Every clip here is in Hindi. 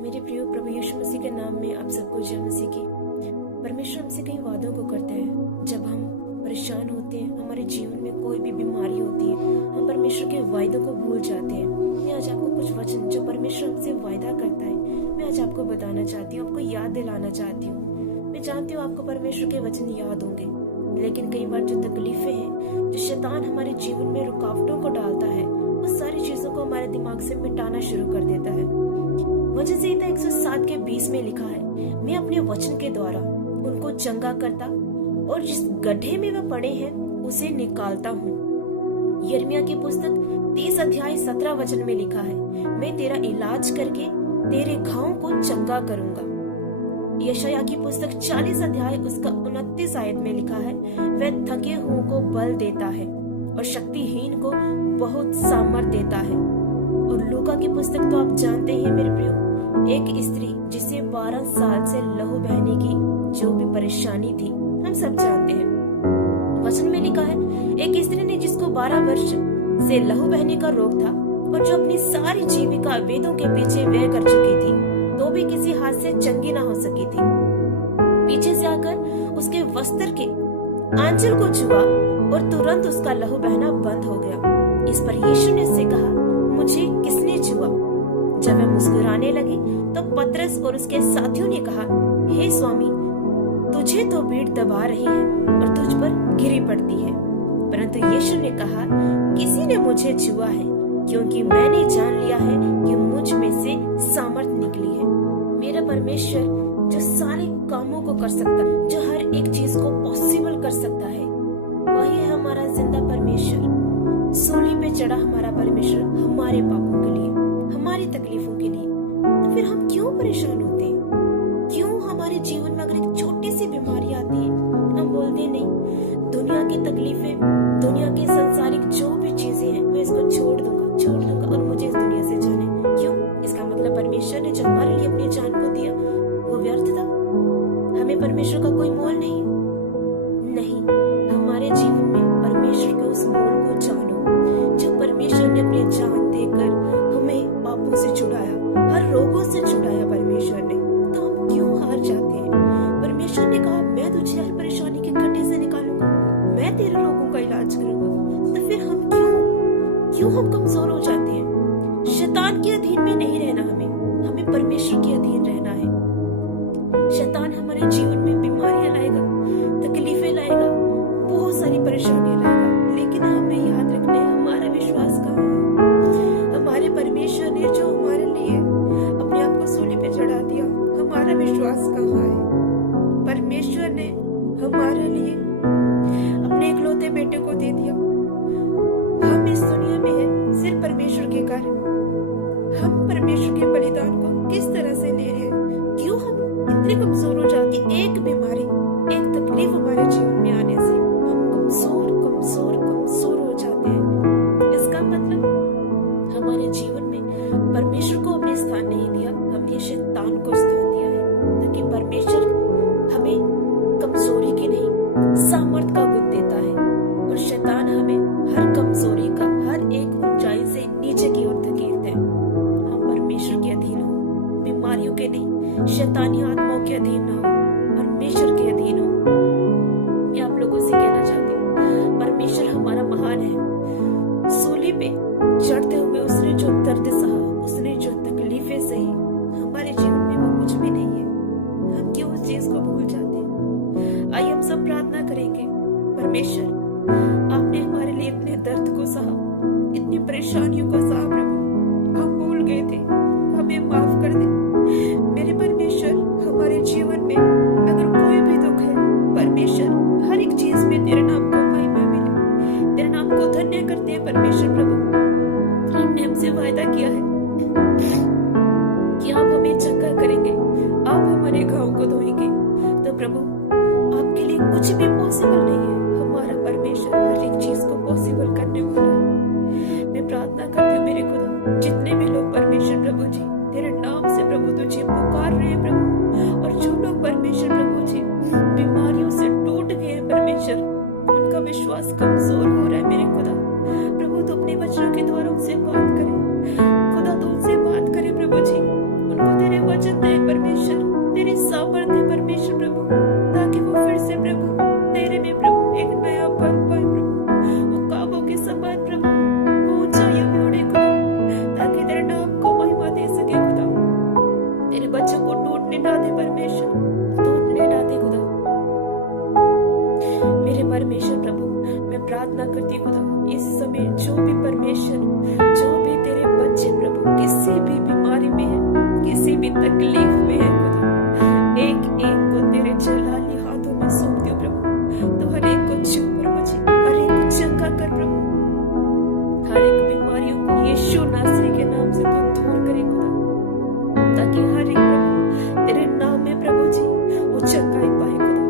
मेरे प्रिय प्रभु यीशु मसीह के नाम में आप सबको जय मसीह की। परमेश्वर हमसे कई वादों को करते हैं। जब हम परेशान होते हैं, हमारे जीवन में कोई भी बीमारी होती है, हम परमेश्वर के वायदों को भूल जाते हैं। मैं आज आपको कुछ वचन जो परमेश्वर हमसे वायदा करता है, मैं आज आपको बताना चाहती हूँ, आपको याद दिलाना चाहती हूँ। मैं जानती हूँ आपको परमेश्वर के वचन याद होंगे, लेकिन कई बार जो तकलीफें हैं, जो शैतान हमारे जीवन में रुकावटों को डालता है, उस सारी चीजों को हमारे दिमाग से मिटाना शुरू कर देता है। वचन संहिता 107 के 20 में लिखा है, मैं अपने वचन के द्वारा उनको चंगा करता और जिस गड्ढे में वे पड़े हैं उसे निकालता हूँ। यिर्मयाह की पुस्तक 30 अध्याय 17 वचन में लिखा है, मैं तेरा इलाज करके तेरे घावों को चंगा करूंगा। यशायाह की पुस्तक 40 अध्याय उसका 29 आयत में लिखा है, वह थके हुओं को बल देता है और शक्तिहीन को बहुत सामर्थ देता है। और लूका की पुस्तक तो आप जानते ही हैं मेरे प्रियो, एक स्त्री जिसे 12 साल से लहू बहने की जो भी परेशानी थी, हम सब जानते हैं। वचन में लिखा है, एक स्त्री ने जिसको 12 वर्ष से लहू बहने का रोग था और जो अपनी सारी जीविका वेदों के पीछे व्यय कर चुकी थी, तो भी किसी हाथ से चंगी ना हो सकी थी। पीछे से आकर उसके वस्त्र के आंचल को छुआ और तुरंत उसका लहू बहना बंद हो गया। इस पर यीशु ने उससे कहा, मुझे किसने छुआ? जब वह मुस्कुराने लगी तो पतरस और उसके साथियों ने कहा, हे स्वामी, तुझे तो भीड़ दबा रही है और तुझ पर गिरी पड़ती है। परंतु यीशु ने कहा, किसी ने मुझे छुआ है, क्योंकि मैंने जान लिया है कि मुझ में से सामर्थ निकली है। मेरा परमेश्वर जो सारे कामों को कर सकता है, जो हर एक चीज को पॉसिबल कर सकता है, वही है हमारा जिंदा परमेश्वर। सूली पे चढ़ा हमारा परमेश्वर हमारे पापों के लिए, हमारी तकलीफों के लिए। तो फिर हम क्यों परेशान होते हैं? क्यों हमारे जीवन में अगर एक छोटी सी बीमारी आती है, हम बोलते नहीं, दुनिया की तकलीफें, दुनिया के संसारिक जो भी चीजें हैं, मैं इसको छोड़ दूंगा और मुझे इस दुनिया से जाने। क्यों? इसका मतलब परमेश्वर ने जो हमारे लिए अपनी जान को दिया वो व्यर्थ था। हमें परमेश्वर का कोई मोल नहीं नहीं। हमारे जीवन में परमेश्वर के उस मोल को जानो, जो परमेश्वर ने अपनी जान देकर हमें पापों से छुड़ाया, हर रोगों से छुड़ाया परमेश्वर ने। तो हम क्यों हार जाते हैं? परमेश्वर ने कहा, मैं तुझे हर परेशानी के गड्ढे से निकालूंगा, मैं तेरे रोगों का इलाज करूंगा। तो फिर हम क्यों हम कमजोर हो जाते हैं? शैतान के अधीन में नहीं रहना, हमें परमेश्वर के अधीन रहना है। शैतान हमारे जीवन में बीमारियां लाएगा, तकलीफें लाएगा, बहुत सारी परेशानियां लाएगा, लेकिन हमें याद रखना है हमारा विश्वास कहाँ है। हमारे परमेश्वर ने जो हमारे लिए अपने आप को सूली पे चढ़ा दिया, हमारा विश्वास कहाँ है? परमेश्वर ने हमारे लिए अपने इकलौते बेटे को दे दिया। हम इस दुनिया में हैं सिर्फ परमेश्वर के कारण। हम परमेश्वर के बलिदान को किस तरह से ले रहे हैं? क्यों हम इतने कमजोर हो जाते हैं? एक बीमारी, एक तकलीफ हमारे जीवन में आने से हम कमजोर हो जाते हैं। इसका मतलब हमारे जीवन में परमेश्वर को अपने स्थान नहीं दिया, हमने शैतान को स्थान दिया है। ताकि परमेश्वर हमें कमजोरी की नहीं, सामर्थ का गुण देता है, और शैतान हमें हर कमजोरी का, हर एक ऊंचाई से नीचे की ओर धकेलते हैं। हम परमेश्वर के अधीन हो, बीमारियों के नहीं, शैतानी आत्माओं के अधीन ना हो, परमेश्वर के अधीन हो। मैं आप लोगों से कहना चाहती हूँ, परमेश्वर हमारा महान है। सूली पे चढ़ते हुए उसने जो दर्द सहा, उसने जो तकलीफें सही, हमारे जीवन में वो कुछ भी नहीं है। हम क्यों उस चीज को भूल जाते हैं? आइए हम सब प्रार्थना करेंगे, परमेश्वर आपने हमारे लिए इतने दर्द को सहा, इतनी परेशानियों को सहा प्रभु, हम भूल गए थे, हमें माफ कर दे। मेरे परमेश्वर, हमारे जीवन में अगर कोई भी दुख है, परमेश्वर हर एक चीज में तेरे नाम को महिमा मिले, तेरे नाम को धन्य करते हैं परमेश्वर प्रभु। आपने हमसे वायदा किया है कि आप हमें चंगा करेंगे, आप हमारे घावों को धोएंगे। तो प्रभु, आपके लिए कुछ भी पॉसिबल नहीं है। हमारा परमेश्वर हर एक चीज को पॉसिबल करने वाला है। मैं प्रार्थना करती हूँ मेरे खुदा, जितने भी लोग परमेश्वर प्रभु जी तेरे नाम से प्रभु तुझे पुकार रहे हैं प्रभु, और जो लोग परमेश्वर प्रभु जी बीमारियों से टूट गए हैं परमेश्वर, उनका विश्वास कमजोर हो रहा है मेरे खुदा, प्रभु तो अपने वचनों के द्वारा उनसे बात करे, खुदा तो उनसे बात करे प्रभु जी, उनको तेरे तेरे नाम को महिमा दे सके खुदा। तेरे बच्चों को टूटने ना दे परमेश्वर, टूटने ना दे खुदा। मेरे परमेश्वर प्रभु, मैं प्रार्थना करती खुदा, इस समय जो भी परमेश्वर, जो भी तेरे बच्चे प्रभु किसी भी बीमारी में है, किसी भी तकलीफ में है खुदा, एक एक को तेरे जलाली हाथों में सौंपती हूँ प्रभु। तो हर एक को छू प्रभु जी, हर एक को चंगा कर प्रभु, हर एक बीमारियों को यीशु नासरी के नाम से तू दूर करे खुदा, ताकि हर एक प्रभु तेरे नाम में प्रभु जी वो चंगाई पाए खुदा,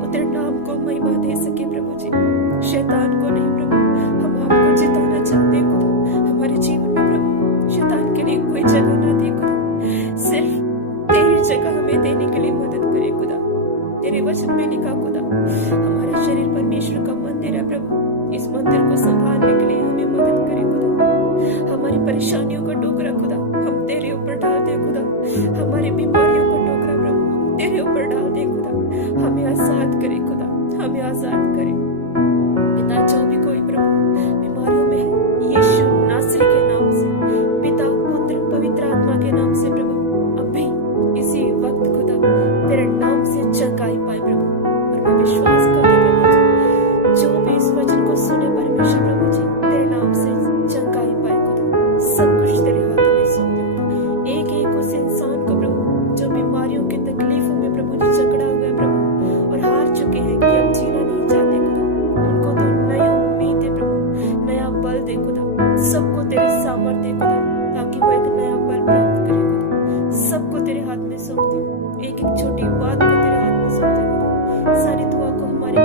वो तेरे नाम को महिमा दे सके प्रभु जी। शैतान को नहीं प्रभु, हम आपको जिताना चाहते हैं खुदा। हमारे जीवन में प्रभु शैतान के लिए कोई जगह ना दे खुदा, सिर्फ तेरी जगह हमें देने के लिए मदद करे खुदा। तेरे वचन में लिखा खुदा, हमारा शरीर परमेश्वर का मंदिर है प्रभु, इस मंदिर को संभालने के लिए हमें मदद करे खुदा। हमारी परेशानियों का टोकरा खुदा हम तेरे ऊपर डाल दे खुदा, हमारी बीमारियों का टोकरा प्रभु हम तेरे ऊपर डाल दे खुदा। हमें आजाद करे खुदा, हमें आजाद करे पिता। जो भी कोई प्रभु बीमारियों में है, यीशु नासरी के नाम से, पिता पुत्र पवित्र आत्मा के नाम से प्रभु, अभी इसी वक्त खुदा तेरे नाम से चंगाई पाए प्रभु। और मैं विश्वास करती प्रभु जी, जो भी इस वचन को सुने परमेश्वर प्रभु जी, तेरे नाम से चंगाई पाए खुदा। सब कुछ तेरे हाथों में सौंप दे खुदा। एक एक उस इंसान को प्रभु जो बीमारियों के तकलीफों में प्रभु जी जकड़ा हुआ है प्रभु, और हार चुके हैं कि अब जीना नहीं चाहते खुदा, उनको तो नई उम्मीद दे प्रभु, नया बल दे खुदा। सबको तेरे सामर्थ्य दे खुदा, ताकि वो एक नया बल प्राप्त करे खुदा। सबको तेरे हाथ में सौंपती हूँ, एक एक छोटी बात को तेरे हाथ में सौंपती हूँ खुदा। सारी दुआ को हमारे